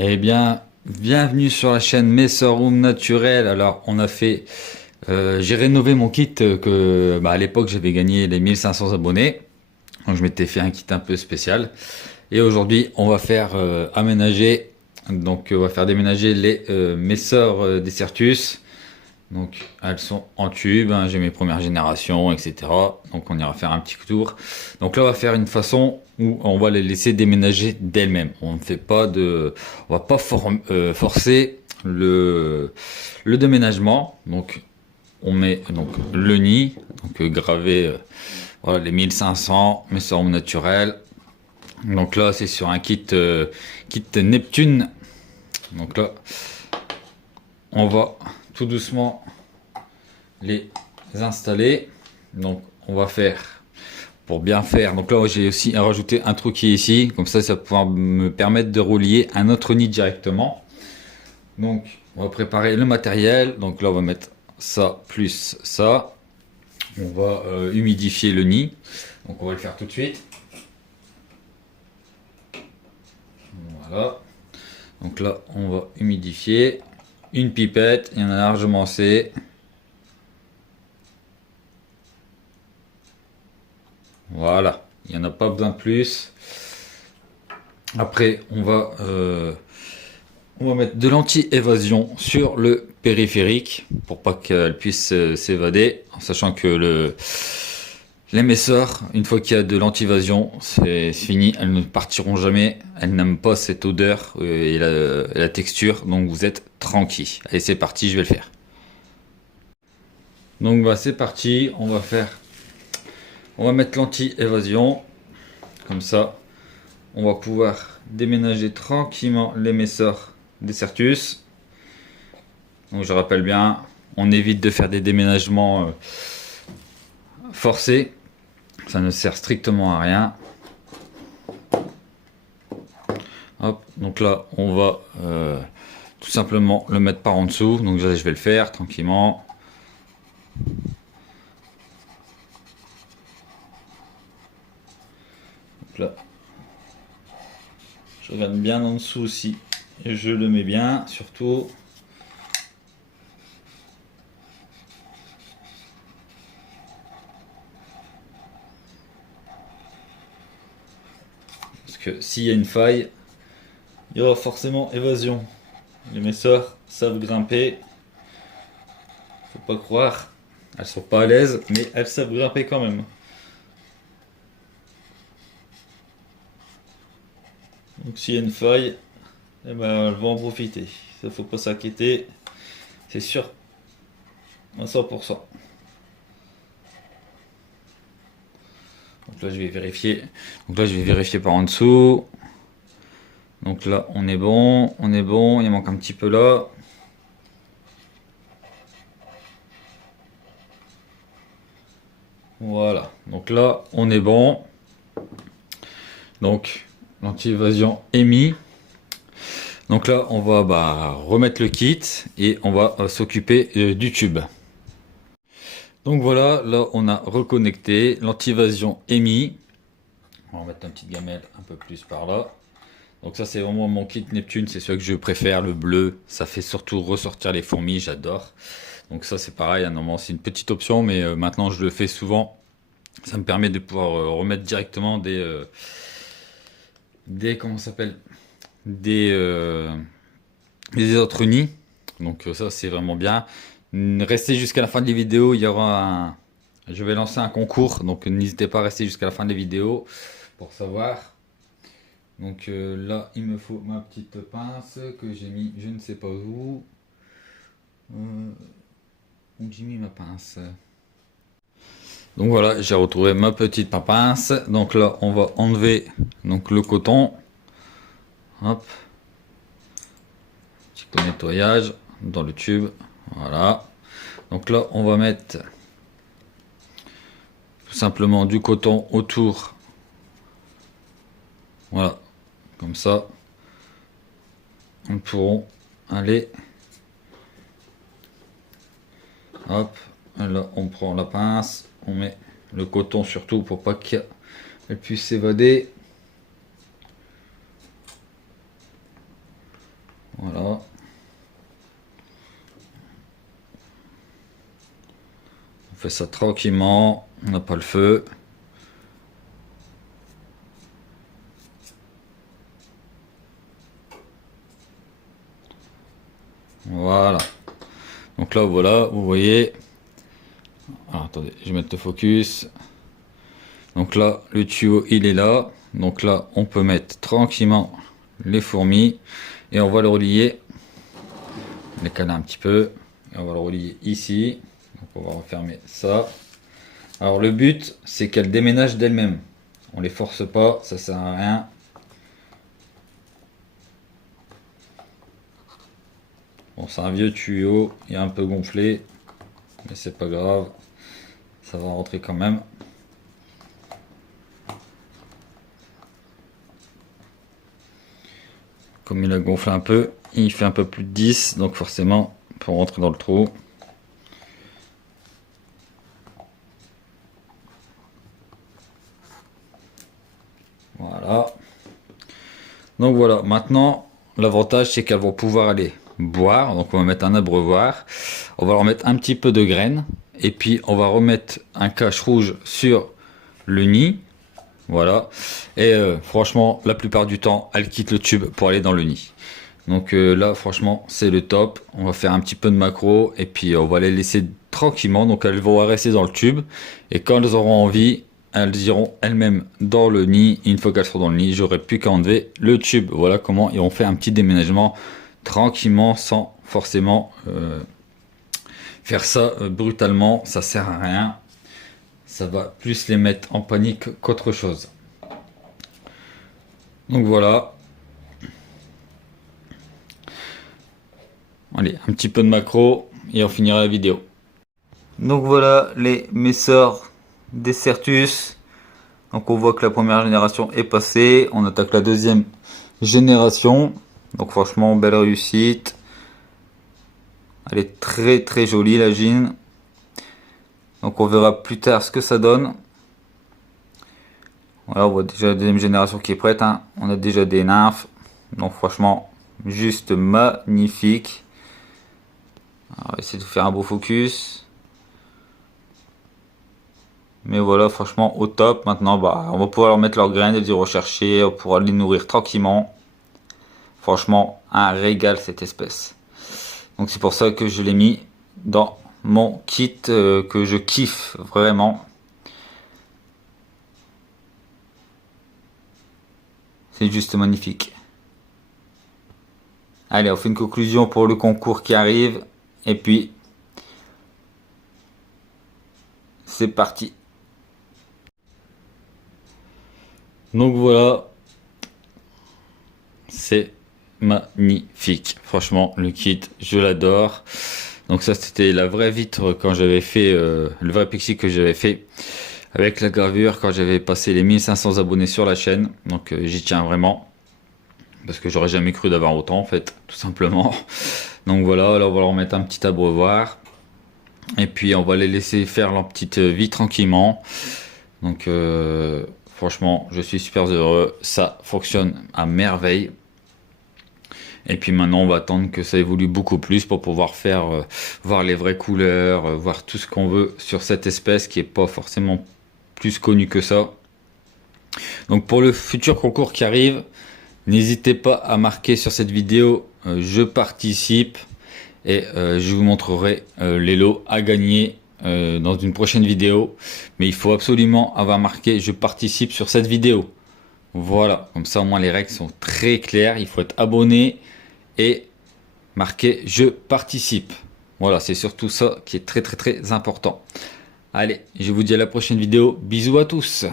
Eh bien, bienvenue sur la chaîne Messorroom Naturel. Alors, j'ai rénové mon kit à l'époque j'avais gagné les 1500 abonnés. Donc, je m'étais fait un kit un peu spécial. Et aujourd'hui, on va faire aménager. Donc, on va faire déménager les Messor Desertus. Donc, elles sont en tube, hein, j'ai mes premières générations, etc. Donc, on ira faire un petit tour. Donc là, on va faire une façon où on va les laisser déménager d'elles-mêmes. On ne fait pas de, on va pas forcer le déménagement. Donc, on met donc le nid, donc gravé, voilà, les 1500, mais c'est en naturel. Donc là, c'est sur un kit Neptune. Donc là, on va tout doucement les installer. Donc on va faire, pour bien faire, donc là j'ai aussi rajouté un trou qui est ici, comme ça va pouvoir me permettre de relier un autre nid directement. Donc on va préparer le matériel. Donc là on va mettre ça plus ça. On va humidifier le nid. Donc on va le faire tout de suite. Voilà. Donc là on va humidifier. Une pipette, il y en a largement assez. Voilà, il n'y en a pas besoin de plus. Après, on va mettre de l'anti-évasion sur le périphérique pour pas qu'elle puisse s'évader, en sachant que les Messor, une fois qu'il y a de l'anti-évasion, c'est fini, elles ne partiront jamais. Elles n'aiment pas cette odeur et la texture, donc vous êtes tranquille. Allez, c'est parti, je vais le faire. Donc c'est parti, on va mettre l'anti-évasion, comme ça. On va pouvoir déménager tranquillement les Messor Desertus. Donc je rappelle bien, on évite de faire des déménagements forcés. Ça ne sert strictement à rien. Hop, donc là, on va tout simplement le mettre par en dessous. Donc là, je vais le faire tranquillement. Donc là, je regarde bien en dessous aussi. Et je le mets bien, surtout. Parce que s'il y a une faille, il y aura forcément évasion. Les Messor savent grimper. Faut pas croire. Elles sont pas à l'aise, mais elles savent grimper quand même. Donc s'il y a une faille, eh ben, elles vont en profiter. Ça faut pas s'inquiéter. C'est sûr à 100%. Donc là je vais vérifier. Donc là je vais vérifier par en dessous. Donc là on est bon, on est bon. Il manque un petit peu là. Voilà. Donc là on est bon. Donc l'anti-évasion est mis. Donc là on va remettre le kit et on va s'occuper du tube. Donc voilà, là on a reconnecté, l'anti-évasion est mis. On va mettre une petite gamelle un peu plus par là. Donc ça c'est vraiment mon kit Neptune, c'est celui que je préfère, le bleu. Ça fait surtout ressortir les fourmis, j'adore. Donc ça c'est pareil, hein, normalement c'est une petite option, mais maintenant je le fais souvent. Ça me permet de pouvoir remettre directement comment ça s'appelle, des autres nids. Donc ça c'est vraiment bien. Restez jusqu'à la fin de la vidéo, je vais lancer un concours, donc n'hésitez pas à rester jusqu'à la fin de la vidéo pour savoir. Donc là, il me faut ma petite pince que j'ai mis, je ne sais pas où. Où j'ai mis ma pince. Donc voilà, j'ai retrouvé ma petite pince. Donc là, on va enlever donc le coton. Hop. Petit nettoyage dans le tube. Voilà. Donc là, on va mettre tout simplement du coton autour. Voilà. Comme ça, nous pourrons aller. Hop. Là, on prend la pince. On met le coton surtout pour pas qu'elle puisse s'évader. On fait ça tranquillement, on n'a pas le feu. Voilà. Donc là, voilà, vous voyez. Alors, attendez, je vais mettre le focus. Donc là, le tuyau, il est là. Donc là, on peut mettre tranquillement les fourmis. Et on va le relier. Les caler un petit peu. Et on va le relier ici. Donc on va refermer ça. Alors le but, c'est qu'elle déménage d'elle-même. On les force pas, ça sert à rien. Bon, c'est un vieux tuyau, il est un peu gonflé, mais c'est pas grave, ça va rentrer quand même. Comme il a gonflé un peu, il fait un peu plus de 10, donc forcément, pour rentrer dans le trou. Voilà. Donc voilà, maintenant, l'avantage c'est qu'elles vont pouvoir aller boire. Donc on va mettre un abreuvoir, on va leur mettre un petit peu de graines, et puis on va remettre un cache rouge sur le nid. Voilà, et franchement, la plupart du temps, elles quittent le tube pour aller dans le nid. Donc là, franchement, c'est le top. On va faire un petit peu de macro, et puis on va les laisser tranquillement. Donc elles vont rester dans le tube, et quand elles auront envie, elles iront elles-mêmes dans le nid. Une fois qu'elles seront dans le nid, j'aurai plus qu'à enlever le tube. Voilà comment ils ont fait un petit déménagement tranquillement, sans forcément faire ça brutalement. Ça sert à rien. Ça va plus les mettre en panique qu'autre chose. Donc voilà. Allez, un petit peu de macro et on finira la vidéo. Donc voilà les Messor Dessertus. Donc on voit que la première génération est passée. On attaque la deuxième génération. Donc franchement, belle réussite. Elle est très très jolie la gine. Donc on verra plus tard ce que ça donne. Voilà, on voit déjà la deuxième génération qui est prête. Hein. On a déjà des nymphes. Donc franchement, juste magnifique. Alors, on va essayer de faire un beau focus. Mais voilà, franchement, au top. Maintenant, bah, on va pouvoir leur mettre leurs graines et les rechercher. On pourra les nourrir tranquillement. Franchement, un régal cette espèce. Donc c'est pour ça que je l'ai mis dans mon kit que je kiffe vraiment. C'est juste magnifique. Allez, on fait une conclusion pour le concours qui arrive. Et puis, c'est parti. Donc voilà. C'est magnifique. Franchement, le kit, je l'adore. Donc ça, c'était la vraie vitre quand j'avais fait, le vrai pixie que j'avais fait avec la gravure quand j'avais passé les 1500 abonnés sur la chaîne. Donc j'y tiens vraiment. Parce que j'aurais jamais cru d'avoir autant en fait, tout simplement. Donc voilà, là on va leur mettre un petit abreuvoir. Et puis on va les laisser faire leur petite vie tranquillement. Donc franchement, je suis super heureux. Ça fonctionne à merveille. Et puis maintenant, on va attendre que ça évolue beaucoup plus pour pouvoir faire voir les vraies couleurs, voir tout ce qu'on veut sur cette espèce qui est pas forcément plus connue que ça. Donc pour le futur concours qui arrive, n'hésitez pas à marquer sur cette vidéo je participe et je vous montrerai les lots à gagner dans une prochaine vidéo. Mais il faut absolument avoir marqué je participe sur cette vidéo. Voilà, comme ça au moins les règles sont très claires. Il faut être abonné et marquer je participe. Voilà, c'est surtout ça qui est très important. Allez, je vous dis à la prochaine vidéo. Bisous à tous.